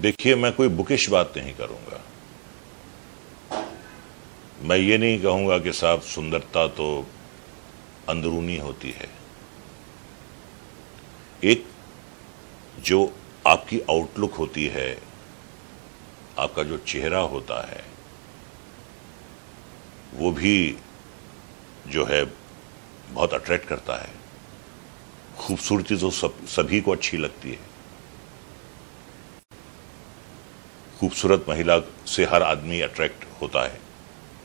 देखिए, मैं कोई बुकिश बात नहीं करूंगा। मैं ये नहीं कहूंगा कि साहब सुंदरता तो अंदरूनी होती है। एक जो आपकी आउटलुक होती है, आपका जो चेहरा होता है, वो भी जो है बहुत अट्रैक्ट करता है। खूबसूरती तो सभी को अच्छी लगती है। खूबसूरत महिला से हर आदमी अट्रैक्ट होता है,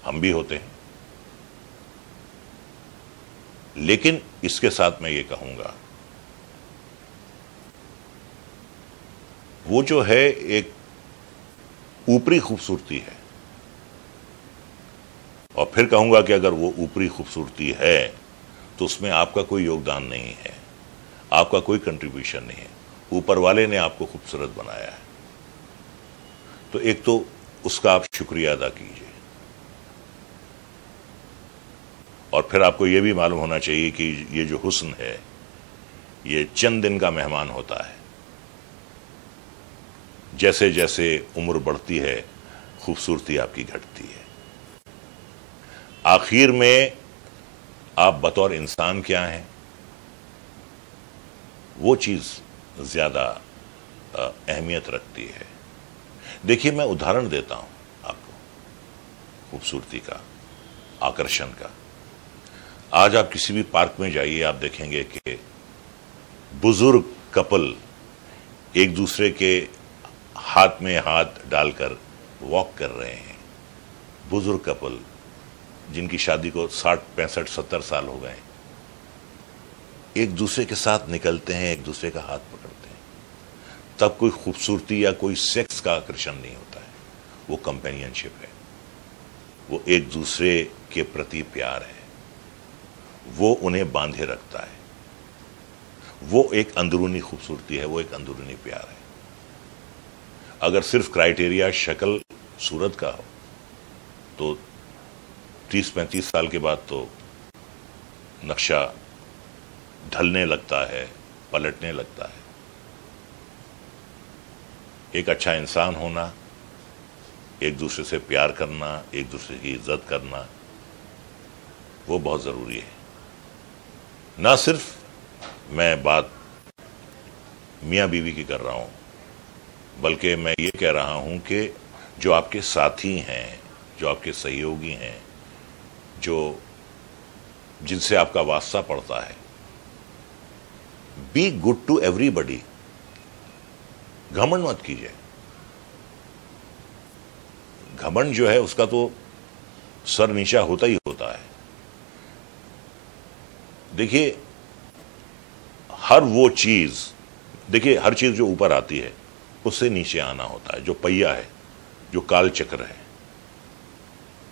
हम भी होते हैं। लेकिन इसके साथ मैं ये कहूंगा, वो जो है एक ऊपरी खूबसूरती है। और फिर कहूंगा कि अगर वो ऊपरी खूबसूरती है तो उसमें आपका कोई योगदान नहीं है, आपका कोई कंट्रीब्यूशन नहीं है। ऊपर वाले ने आपको खूबसूरत बनाया है, तो एक तो उसका आप शुक्रिया अदा कीजिए। और फिर आपको यह भी मालूम होना चाहिए कि ये जो हुस्न है, ये चंद दिन का मेहमान होता है। जैसे जैसे उम्र बढ़ती है, खूबसूरती आपकी घटती है। आखिर में आप बतौर इंसान क्या हैं, वो चीज ज्यादा अहमियत रखती है। देखिए, मैं उदाहरण देता हूं आपको खूबसूरती का, आकर्षण का। आज आप किसी भी पार्क में जाइए, आप देखेंगे कि बुजुर्ग कपल एक दूसरे के हाथ में हाथ डालकर वॉक कर रहे हैं। बुजुर्ग कपल जिनकी शादी को 60, 65, 70 साल हो गए, एक दूसरे के साथ निकलते हैं, एक दूसरे का हाथ पकड़ते हैं। तब कोई खूबसूरती या कोई सेक्स का आकर्षण नहीं होता है, वो कंपेनियनशिप है, वो एक दूसरे के प्रति प्यार है, वो उन्हें बांधे रखता है। वो एक अंदरूनी खूबसूरती है, वो एक अंदरूनी प्यार है। अगर सिर्फ क्राइटेरिया शक्ल सूरत का हो तो 30-35 साल के बाद तो नक्शा ढलने लगता है, पलटने लगता है। एक अच्छा इंसान होना, एक दूसरे से प्यार करना, एक दूसरे की इज्जत करना, वो बहुत जरूरी है। ना सिर्फ मैं बात मियां बीवी की कर रहा हूं, बल्कि मैं ये कह रहा हूं कि जो आपके साथी हैं, जो आपके सहयोगी हैं, जो जिनसे आपका वास्ता पड़ता है, बी गुड टू एवरीबडी। घमंड मत कीजिए। घमंड जो है उसका तो सर नीचा होता ही होता है। देखिए, हर वो चीज, देखिए हर चीज जो ऊपर आती है उससे नीचे आना होता है। जो पहिया है, जो काल चक्र है,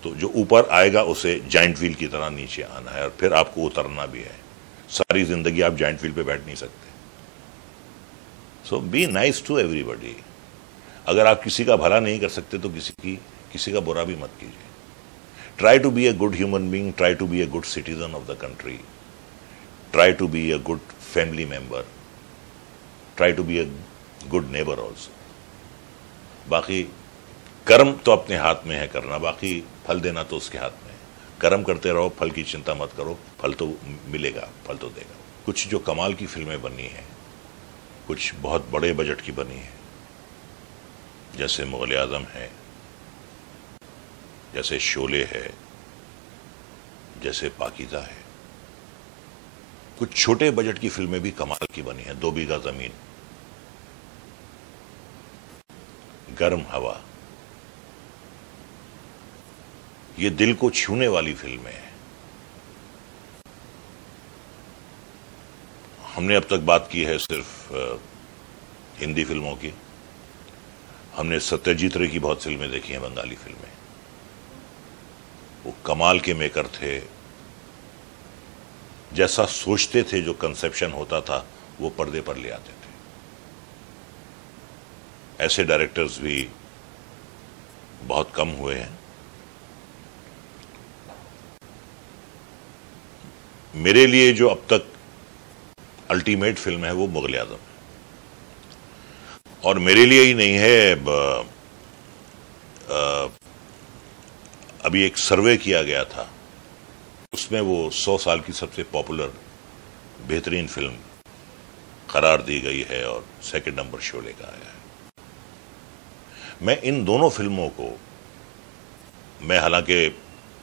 तो जो ऊपर आएगा उसे जाइंट व्हील की तरह नीचे आना है, और फिर आपको उतरना भी है। सारी जिंदगी आप जाइंट व्हील पे बैठ नहीं सकते। सो बी नाइस टू एवरीबडी। अगर आप किसी का भला नहीं कर सकते तो किसी का बुरा भी मत कीजिए। Try to be a good human being, try to be a good citizen of the country, try to be a good family member, try to be a good neighbour also. बाकी कर्म तो अपने हाथ में है करना, बाकी फल देना तो उसके हाथ में है। कर्म करते रहो, फल की चिंता मत करो, फल तो मिलेगा, फल तो देगा। कुछ जो कमाल की फिल्में बनी हैं, कुछ बहुत बड़े बजट की बनी है, जैसे मुग़ल आज़म है, जैसे शोले है, जैसे पाकीज़ा है। कुछ छोटे बजट की फिल्में भी कमाल की बनी हैं। 2 बीघा जमीन, गर्म हवा, ये दिल को छूने वाली फिल्में हैं। हमने अब तक बात की है सिर्फ हिंदी फिल्मों की। हमने सत्यजीत रे की बहुत फिल्में देखी हैं, बंगाली फिल्में। वो कमाल के मेकर थे। जैसा सोचते थे, जो कंसेप्शन होता था, वो पर्दे पर ले आते थे। ऐसे डायरेक्टर्स भी बहुत कम हुए हैं। मेरे लिए जो अब तक अल्टीमेट फिल्म है वो मुग़ल आज़म है। और मेरे लिए ही नहीं है, अभी एक सर्वे किया गया था, उसमें वो 100 साल की सबसे पॉपुलर बेहतरीन फिल्म करार दी गई है और सेकंड नंबर शोले का आया है। मैं इन दोनों फिल्मों को, मैं हालांकि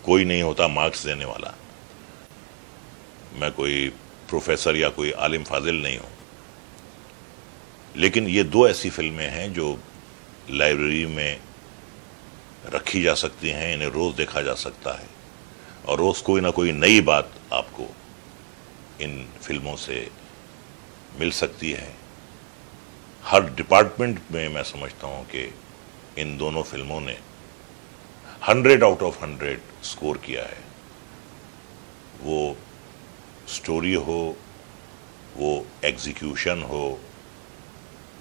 कोई नहीं होता मार्क्स देने वाला, मैं कोई प्रोफेसर या कोई आलिम फाजिल नहीं हूं, लेकिन ये दो ऐसी फिल्में हैं जो लाइब्रेरी में रखी जा सकती हैं, इन्हें रोज देखा जा सकता है और रोज कोई ना कोई नई बात आपको इन फिल्मों से मिल सकती है। हर डिपार्टमेंट में मैं समझता हूं कि इन दोनों फिल्मों ने 100 आउट ऑफ 100 स्कोर किया है। वो स्टोरी हो, वो एग्जीक्यूशन हो,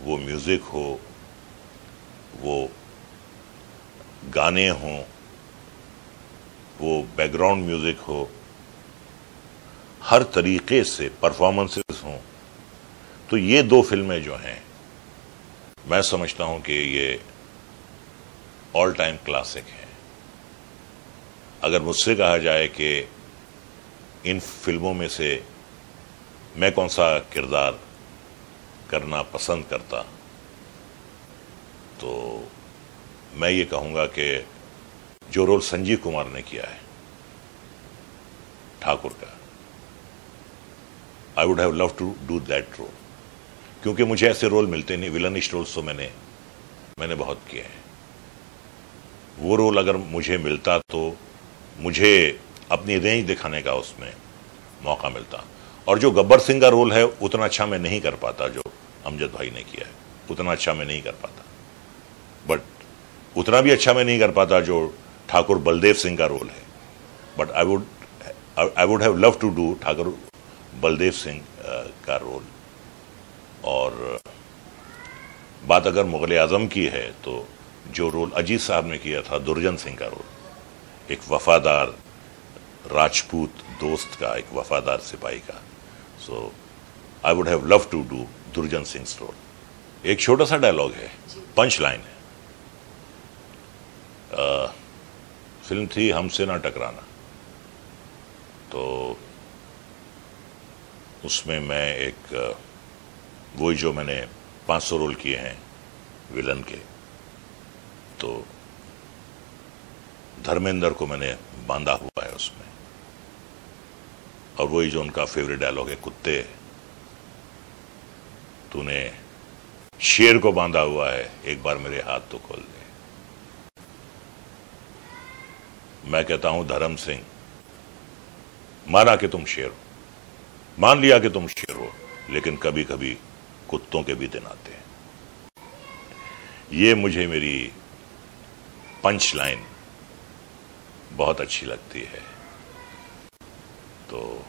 वो म्यूजिक हो, वो गाने हों, वो बैकग्राउंड म्यूजिक हो, हर तरीके से परफॉर्मेंसेस हों, तो ये दो फिल्में जो हैं मैं समझता हूं कि ये ऑल टाइम क्लासिक हैं। अगर मुझसे कहा जाए कि इन फिल्मों में से मैं कौन सा किरदार करना पसंद करता, तो मैं ये कहूंगा कि जो रोल संजीव कुमार ने किया है ठाकुर का, I would have love to do that role, क्योंकि मुझे ऐसे रोल मिलते नहीं। विलनिश रोल्स तो मैंने बहुत किए हैं। वो रोल अगर मुझे मिलता तो मुझे अपनी रेंज दिखाने का उसमें मौका मिलता। और जो गब्बर सिंह का रोल है उतना अच्छा मैं नहीं कर पाता जो अमजद भाई ने किया है, उतना अच्छा मैं नहीं कर पाता। बट उतना भी अच्छा मैं नहीं कर पाता जो ठाकुर बलदेव सिंह का रोल है। But I would have love to do Thakur Baldev Singh का रोल। और बात अगर मुगल आजम की है तो जो रोल अजीत साहब ने किया था दुर्जन सिंह का रोल, एक वफादार राजपूत दोस्त का, एक वफादार सिपाही का, so I would have love to do Durjan Singh role. एक छोटा सा डायलॉग है, पंच लाइन है। फिल्म थी हमसे ना टकराना, तो उसमें मैं एक वही जो मैंने 500 रोल किए हैं विलन के, तो धर्मेंद्र को मैंने बांधा हुआ है उसमें। और वही जो उनका फेवरेट डायलॉग है, कुत्ते तूने शेर को बांधा हुआ है, एक बार मेरे हाथ तो खोल दे। मैं कहता हूं धर्म सिंह, माना कि तुम शेर हो, मान लिया कि तुम शेर हो, लेकिन कभी कभी कुत्तों के भी दिन आते हैं। ये मुझे मेरी पंच लाइन बहुत अच्छी लगती है। तो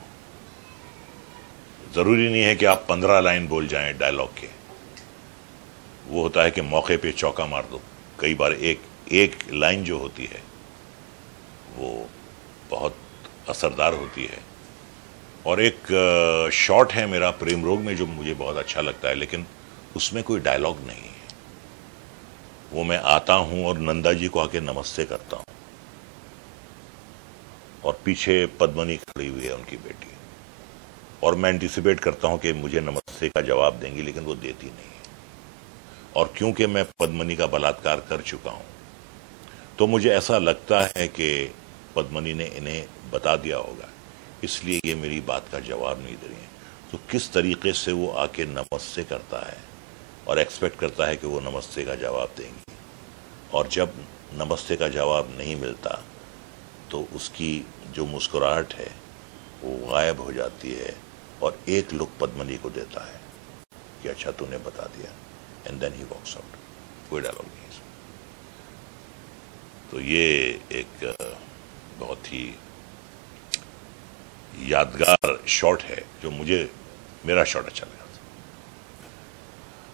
जरूरी नहीं है कि आप 15 लाइन बोल जाएं डायलॉग के। वो होता है कि मौके पे चौका मार दो। कई बार एक लाइन जो होती है वो बहुत असरदार होती है। और एक शॉट है मेरा प्रेम रोग में जो मुझे बहुत अच्छा लगता है, लेकिन उसमें कोई डायलॉग नहीं है। वो मैं आता हूं और नंदा जी को आके नमस्ते करता हूं और पीछे पद्मनी खड़ी हुई है, उनकी बेटी, और मैं एंटिसिपेट करता हूं कि मुझे नमस्ते का जवाब देंगी, लेकिन वो देती नहीं है। और क्योंकि मैं पद्मनी का बलात्कार कर चुका हूं, तो मुझे ऐसा लगता है कि पद्मनी ने इन्हें बता दिया होगा, इसलिए ये मेरी बात का जवाब नहीं दे रही है। तो किस तरीके से वो आके नमस्ते करता है और एक्सपेक्ट करता है कि वो नमस्ते का जवाब देंगी, और जब नमस्ते का जवाब नहीं मिलता तो उसकी जो मुस्कुराहट है वो गायब हो जाती है और एक लुक पद्मनी को देता है कि अच्छा तूने बता दिया, and then he walks out. कोई डायलॉग नहीं है इसमें। तो ये एक बहुत ही यादगार शॉट है जो मेरा शॉट अच्छा लगा।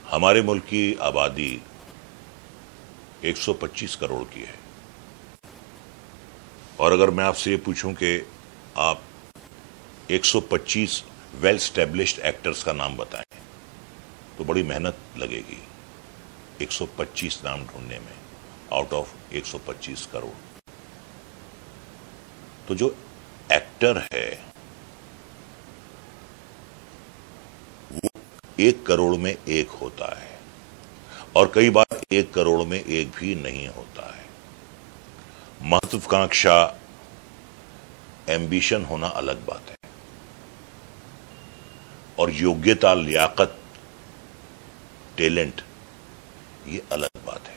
हमारे मुल्क की आबादी 125 करोड़ की है, और अगर मैं आपसे ये पूछूं कि आप 125 वेल स्टैब्लिश्ड एक्टर्स का नाम बताएं तो बड़ी मेहनत लगेगी। 125 नाम ढूंढने में, आउट ऑफ 125 करोड़। तो जो एक्टर है वो 1 करोड़ में एक होता है, और कई बार 1 करोड़ में एक भी नहीं होता है। महत्वाकांक्षा, एम्बिशन होना अलग बात है, और योग्यता, लियाकत, टैलेंट, ये अलग बात है।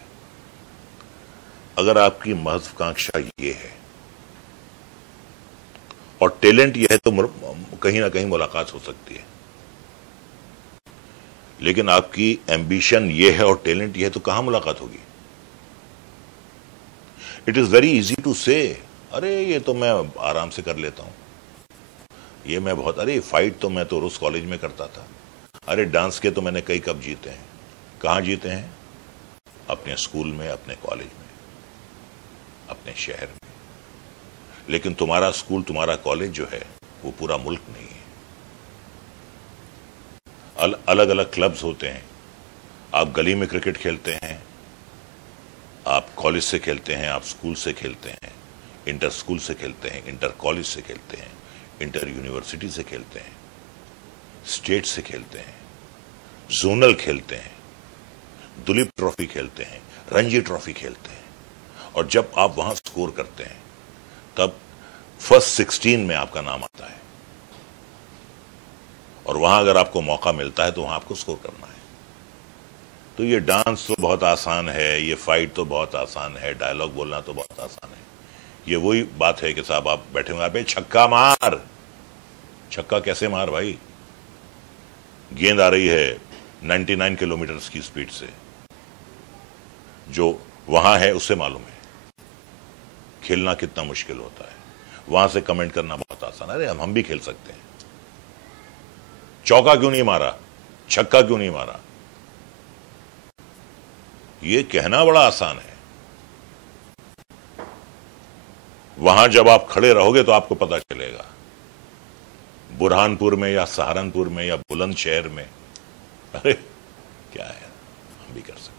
अगर आपकी महत्वाकांक्षा ये है और टैलेंट ये है तो कहीं ना कहीं मुलाकात हो सकती है, लेकिन आपकी एम्बिशन ये है और टैलेंट ये है तो कहां मुलाकात होगी? It is very easy to say, अरे ये तो मैं आराम से कर लेता हूं, ये मैं बहुत, अरे फाइट तो मैं तो रोज कॉलेज में करता था, अरे डांस के तो मैंने कई कप जीते हैं। कहां जीते हैं? अपने स्कूल में, अपने कॉलेज में, अपने शहर में। लेकिन तुम्हारा स्कूल, तुम्हारा कॉलेज जो है वो पूरा मुल्क नहीं है। अलग अलग क्लब्स होते हैं। आप गली में क्रिकेट खेलते हैं, आप कॉलेज से खेलते हैं, आप स्कूल से खेलते हैं, इंटर स्कूल से खेलते हैं, इंटर कॉलेज से खेलते हैं, इंटर यूनिवर्सिटी से खेलते हैं, स्टेट से खेलते हैं, जोनल खेलते हैं, दुलीप ट्रॉफी खेलते हैं, रणजी ट्रॉफी खेलते हैं। और जब आप वहां स्कोर करते हैं तब फर्स्ट 16 में आपका नाम आता है, और वहां अगर आपको मौका मिलता है तो वहां आपको स्कोर करना है। तो ये डांस तो बहुत आसान है, ये फाइट तो बहुत आसान है, डायलॉग बोलना तो बहुत आसान है। ये वही बात है कि साहब आप बैठे हुए पे छक्का मार, छक्का कैसे मार भाई? गेंद आ रही है 99 किलोमीटर की स्पीड से, जो वहां है उससे मालूम है खेलना कितना मुश्किल होता है। वहां से कमेंट करना बहुत आसान है, अरे हम भी खेल सकते हैं, चौका क्यों नहीं मारा, छक्का क्यों नहीं मारा, ये कहना बड़ा आसान है। वहां जब आप खड़े रहोगे तो आपको पता चलेगा, बुरहानपुर में या सहारनपुर में या बुलंदशहर में, अरे क्या है, हम भी कर सकते हैं।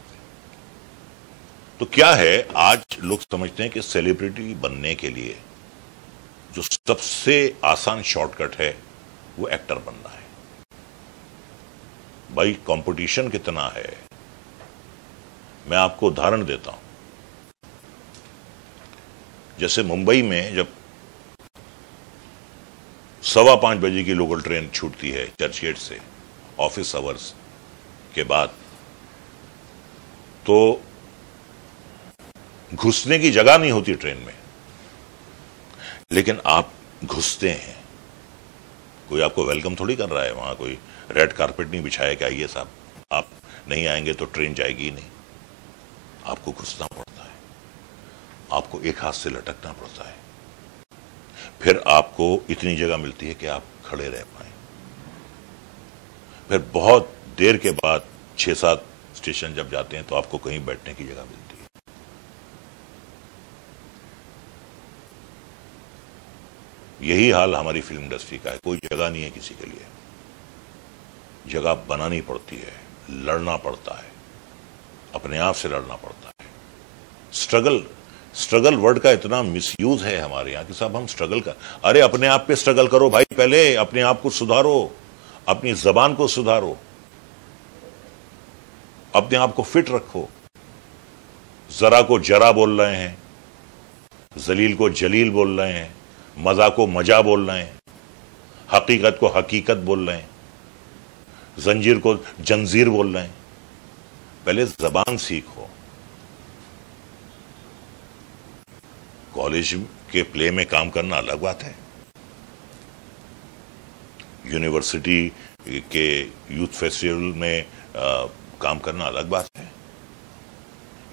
तो क्या है, आज लोग समझते हैं कि सेलिब्रिटी बनने के लिए जो सबसे आसान शॉर्टकट है वो एक्टर बनना है। भाई कंपटीशन कितना है, मैं आपको उदाहरण देता हूं। जैसे मुंबई में जब 5:15 बजे की लोकल ट्रेन छूटती है चर्चगेट से ऑफिस आवर्स के बाद, तो घुसने की जगह नहीं होती ट्रेन में, लेकिन आप घुसते हैं। कोई आपको वेलकम थोड़ी कर रहा है, वहां कोई रेड कारपेट नहीं बिछाया कि आइए साहब, आप नहीं आएंगे तो ट्रेन जाएगी ही नहीं। आपको घुसना पड़ता है, आपको एक हाथ से लटकना पड़ता है, फिर आपको इतनी जगह मिलती है कि आप खड़े रह पाए। फिर बहुत देर के बाद 6-7 स्टेशन जब जाते हैं तो आपको कहीं बैठने की जगह मिलती है। यही हाल हमारी फिल्म इंडस्ट्री का है। कोई जगह नहीं है किसी के लिए, जगह बनानी पड़ती है, लड़ना पड़ता है, अपने आप से लड़ना पड़ता है। स्ट्रगल वर्ड का इतना मिसयूज है हमारे यहां कि साहब हम स्ट्रगल कर, अरे अपने आप पे स्ट्रगल करो भाई, पहले अपने आप को सुधारो, अपनी जबान को सुधारो, अपने आप को फिट रखो। जरा को जरा बोल रहे हैं, जलील को जलील बोल रहे हैं, मजा को मजा बोल रहे हैं, हकीकत को हकीकत बोल रहे हैं, जंजीर को जंजीर बोल रहे हैं। पहले जबान सीखो। कॉलेज के प्ले में काम करना अलग बात है, यूनिवर्सिटी के यूथ फेस्टिवल में काम करना अलग बात है।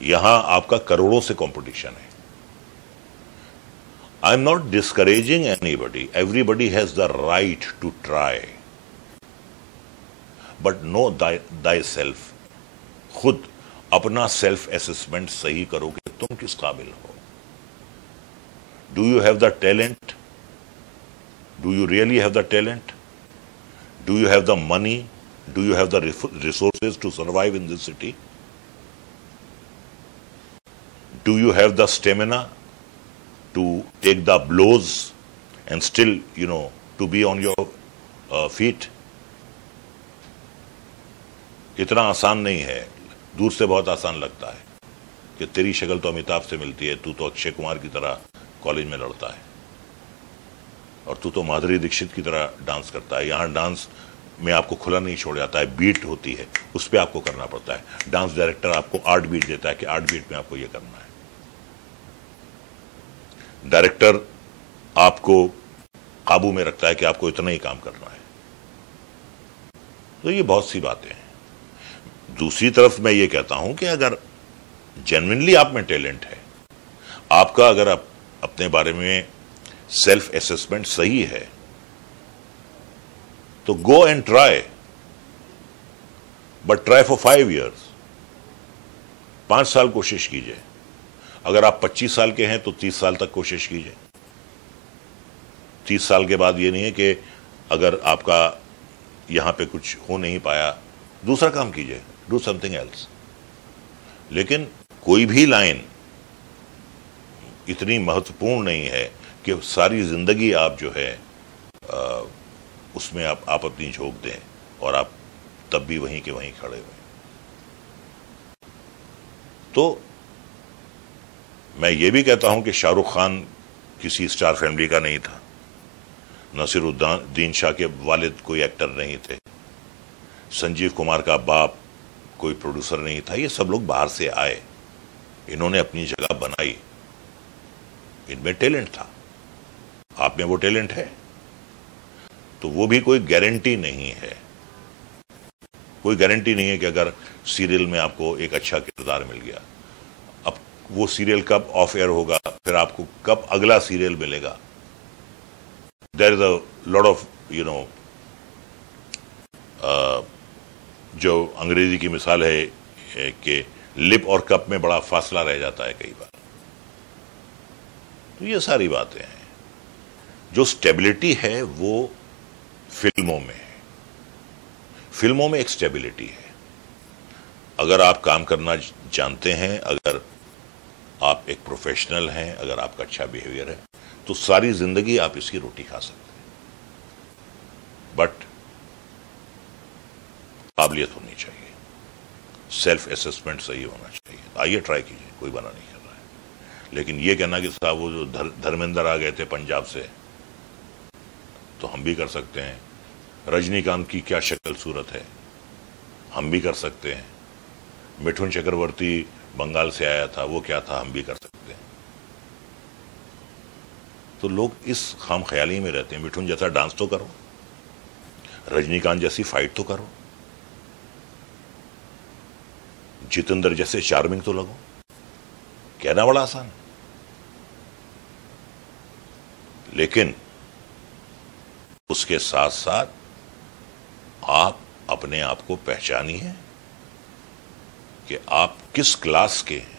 यहां आपका करोड़ों से कंपटीशन है। I am not discouraging anybody, everybody has the right to try, but know thy self. खुद अपना सेल्फ असेसमेंट सही करो कि तुम किस काबिल हो। Do you have the talent? Do you really have the talent? Do you have the money? Do you have the resources to survive in this city? Do you have the stamina to take the blows and still, to be on your feet? इतना आसान नहीं है, दूर से बहुत आसान लगता है कि तेरी शक्ल तो अमिताभ से मिलती है, तू तो अक्षय कुमार की तरह कॉलेज में लड़ता है और तू तो माधुरी दीक्षित की तरह डांस करता है। यहाँ डांस में आपको खुला नहीं छोड़ जाता है, बीट होती है, उस पर आपको करना पड़ता है। डांस डायरेक्टर आपको 8 बीट देता है कि 8 बीट में आपको यह करना है। डायरेक्टर आपको काबू में रखता है कि आपको इतना ही काम करना है। तो ये बहुत सी बातें हैं। दूसरी तरफ मैं ये कहता हूं कि अगर जेन्युइनली आप में टैलेंट है, आपका अगर आप अपने बारे में सेल्फ असेसमेंट सही है, तो go and try, but try for 5 years, 5 साल कोशिश कीजिए। अगर आप 25 साल के हैं तो 30 साल तक कोशिश कीजिए। 30 साल के बाद ये नहीं है कि अगर आपका यहां पे कुछ हो नहीं पाया, दूसरा काम कीजिए, डू समथिंग एल्स। लेकिन कोई भी लाइन इतनी महत्वपूर्ण नहीं है कि सारी जिंदगी आप जो है उसमें आप अपनी झोंक दें और आप तब भी वहीं के वहीं खड़े हुए। तो मैं ये भी कहता हूं कि शाहरुख खान किसी स्टार फैमिली का नहीं था, नसीरुद्दीन शाह के वालिद कोई एक्टर नहीं थे, संजीव कुमार का बाप कोई प्रोड्यूसर नहीं था। ये सब लोग बाहर से आए, इन्होंने अपनी जगह बनाई, इनमें टैलेंट था। आप में वो टैलेंट है, तो वो भी कोई गारंटी नहीं है। कोई गारंटी नहीं है कि अगर सीरियल में आपको एक अच्छा किरदार मिल गया, अब वो सीरियल कब ऑफ एयर होगा, फिर आपको कब अगला सीरियल मिलेगा। There is a lot of जो अंग्रेजी की मिसाल है कि लिप और कप में बड़ा फासला रह जाता है कई बार। तो ये सारी बातें हैं। जो स्टेबिलिटी है वो फिल्मों में है। फिल्मों में एक स्टेबिलिटी है। अगर आप काम करना जानते हैं, अगर आप एक प्रोफेशनल हैं, अगर आपका अच्छा बिहेवियर है, तो सारी जिंदगी आप इसकी रोटी खा सकते हैं। बट काबिलियत होनी चाहिए, सेल्फ असेसमेंट सही होना चाहिए। आइए ट्राई कीजिए, कोई बना नहीं कर रहा है। लेकिन ये कहना कि साहब वो जो धर्मेंद्र आ गए थे पंजाब से, तो हम भी कर सकते हैं। रजनीकांत की क्या शक्ल सूरत है, हम भी कर सकते हैं। मिठुन चक्रवर्ती बंगाल से आया था, वो क्या था, हम भी कर सकते हैं। तो लोग इस खाम ख्याली में रहते हैं। मिठुन जैसा डांस तो करो, रजनीकांत जैसी फाइट तो करो, जितेंद्र जैसे चार्मिंग तो लगो। कहना बड़ा आसान है, लेकिन उसके साथ साथ आप अपने आप को पहचानिए कि आप किस क्लास के हैं।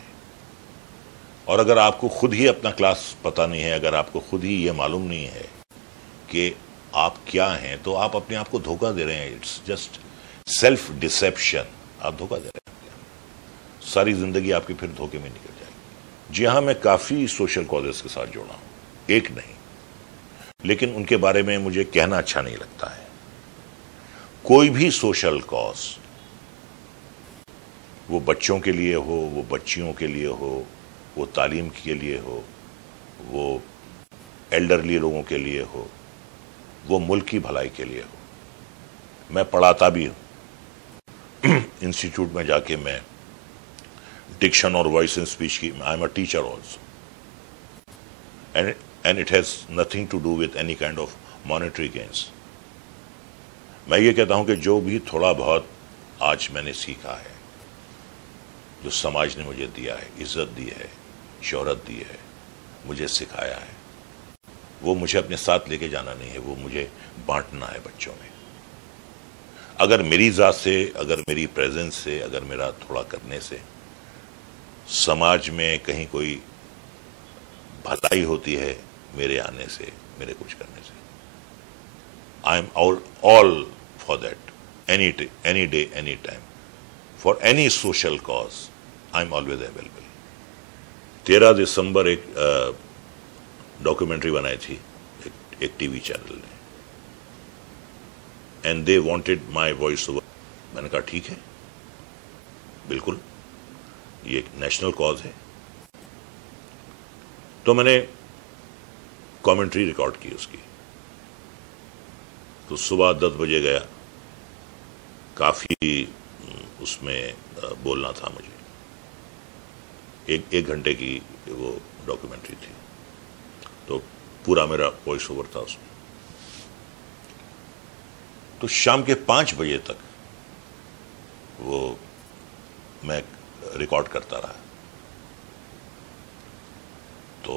और अगर आपको खुद ही अपना क्लास पता नहीं है, अगर आपको खुद ही यह मालूम नहीं है कि आप क्या हैं, तो आप अपने आप को धोखा दे रहे हैं। It's just self deception. आप धोखा दे रहे हैं, सारी जिंदगी आपकी फिर धोखे में निकल जाएगी। जी हाँ, मैं काफी सोशल कॉजेस के साथ जुड़ा हूं, एक नहीं, लेकिन उनके बारे में मुझे कहना अच्छा नहीं लगता है। कोई भी सोशल कॉज, वो बच्चों के लिए हो, वो बच्चियों के लिए हो, वो तालीम के लिए हो, वो एल्डरली लोगों के लिए हो, वो मुल्क की भलाई के लिए हो। मैं पढ़ाता भी हूं इंस्टीट्यूट में जाके, मैं डिक्शन और वॉइस एंड स्पीच की, I am a teacher also, and it has nothing to do with any kind of monetary gains. मैं ये कहता हूं कि जो भी थोड़ा बहुत आज मैंने सीखा है, जो समाज ने मुझे दिया है, इज्जत दी है, शोहरत दी है, मुझे सिखाया है, वो मुझे अपने साथ लेके जाना नहीं है, वो मुझे बांटना है बच्चों में। अगर मेरी जात से, अगर मेरी प्रेजेंस से, अगर मेरा थोड़ा करने से समाज में कहीं कोई भलाई होती है, मेरे आने से, मेरे कुछ करने से, I am all for that, any day, any time, for any social cause, I'm always available. 13 दिसंबर एक डॉक्यूमेंट्री बनाई थी एक टीवी चैनल ने, and they wanted my voice over. मैंने कहा ठीक है, बिल्कुल, ये एक नेशनल कॉज है। तो मैंने कमेंट्री रिकॉर्ड की उसकी। तो सुबह 10 बजे गया, काफी उसमें बोलना था मुझे। एक घंटे की वो डॉक्यूमेंट्री थी, तो पूरा मेरा वॉइस ओवर था उसमें। तो शाम के 5 बजे तक वो मैं रिकॉर्ड करता रहा। तो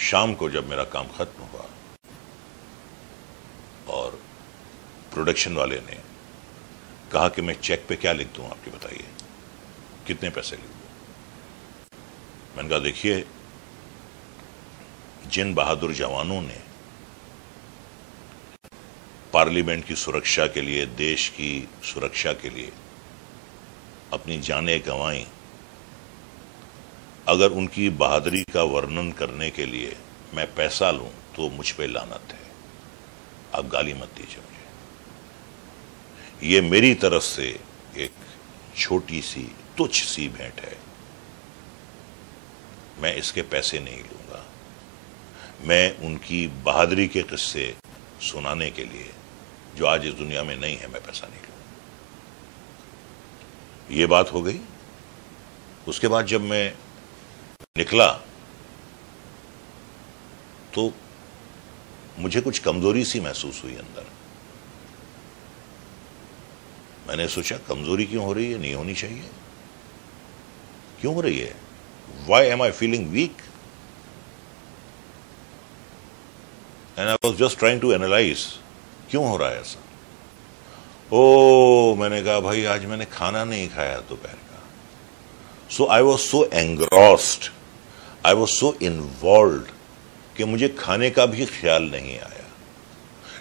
शाम को जब मेरा काम खत्म हुआ और प्रोडक्शन वाले ने कहा कि मैं चेक पे क्या लिख दूं, आपके बताइए कितने पैसे लिख दूं। मैंने कहा देखिए, जिन बहादुर जवानों ने पार्लियामेंट की सुरक्षा के लिए, देश की सुरक्षा के लिए अपनी जानें गंवाई, अगर उनकी बहादुरी का वर्णन करने के लिए मैं पैसा लूं तो मुझ पे लानत है। आप गाली मत दीजिए मुझे। ये मेरी तरफ से एक छोटी सी तुच्छ सी भेंट है, मैं इसके पैसे नहीं लूंगा। मैं उनकी बहादुरी के किस्से सुनाने के लिए, जो आज इस दुनिया में नहीं है, मैं पैसा नहीं लूंगा। ये बात हो गई। उसके बाद जब मैं निकला तो मुझे कुछ कमजोरी सी महसूस हुई अंदर। मैंने सोचा कमजोरी क्यों हो रही है, नहीं होनी चाहिए, क्यों हो रही है, why am I feeling weak? And I was just trying to analyse क्यों हो रहा है ऐसा। ओ, मैंने कहा भाई आज मैंने खाना नहीं खाया दोपहर का। So I was so engrossed, I was so involve कि मुझे खाने का भी ख्याल नहीं आया।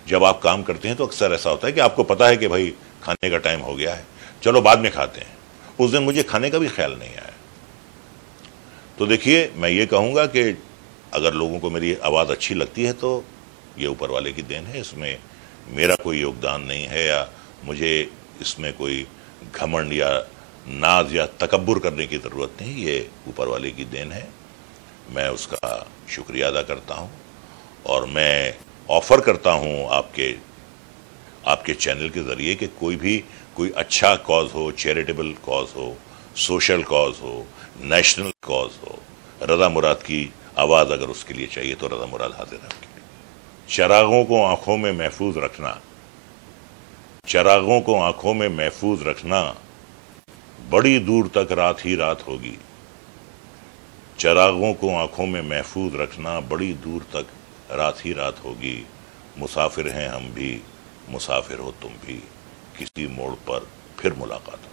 जब आप काम करते हैं तो अक्सर ऐसा होता है कि आपको पता है कि भाई खाने का टाइम हो गया है, चलो बाद में खाते हैं। उस दिन मुझे खाने का भी ख्याल नहीं आया। तो देखिए, मैं ये कहूंगा कि अगर लोगों को मेरी आवाज अच्छी लगती है तो ये ऊपर वाले की देन है, इसमें मेरा कोई योगदान नहीं है, या मुझे इसमें कोई घमंड या नाज या तकब्बुर करने की जरूरत नहीं। ये ऊपर वाले की देन है, मैं उसका शुक्रिया अदा करता हूं। और मैं ऑफर करता हूं आपके चैनल के जरिए कि कोई अच्छा कॉज हो, चैरिटेबल कॉज हो, सोशल कॉज हो, नेशनल कॉज हो, रजा मुराद की आवाज अगर उसके लिए चाहिए तो रजा मुराद हाजिर है आपके लिए। चरागों को आंखों में महफूज रखना, चरागों को आंखों में महफूज रखना, बड़ी दूर तक रात ही रात होगी। चरागों को आंखों में महफूज रखना, बड़ी दूर तक रात ही रात होगी। मुसाफिर हैं हम भी, मुसाफिर हो तुम भी, किसी मोड़ पर फिर मुलाकात हो।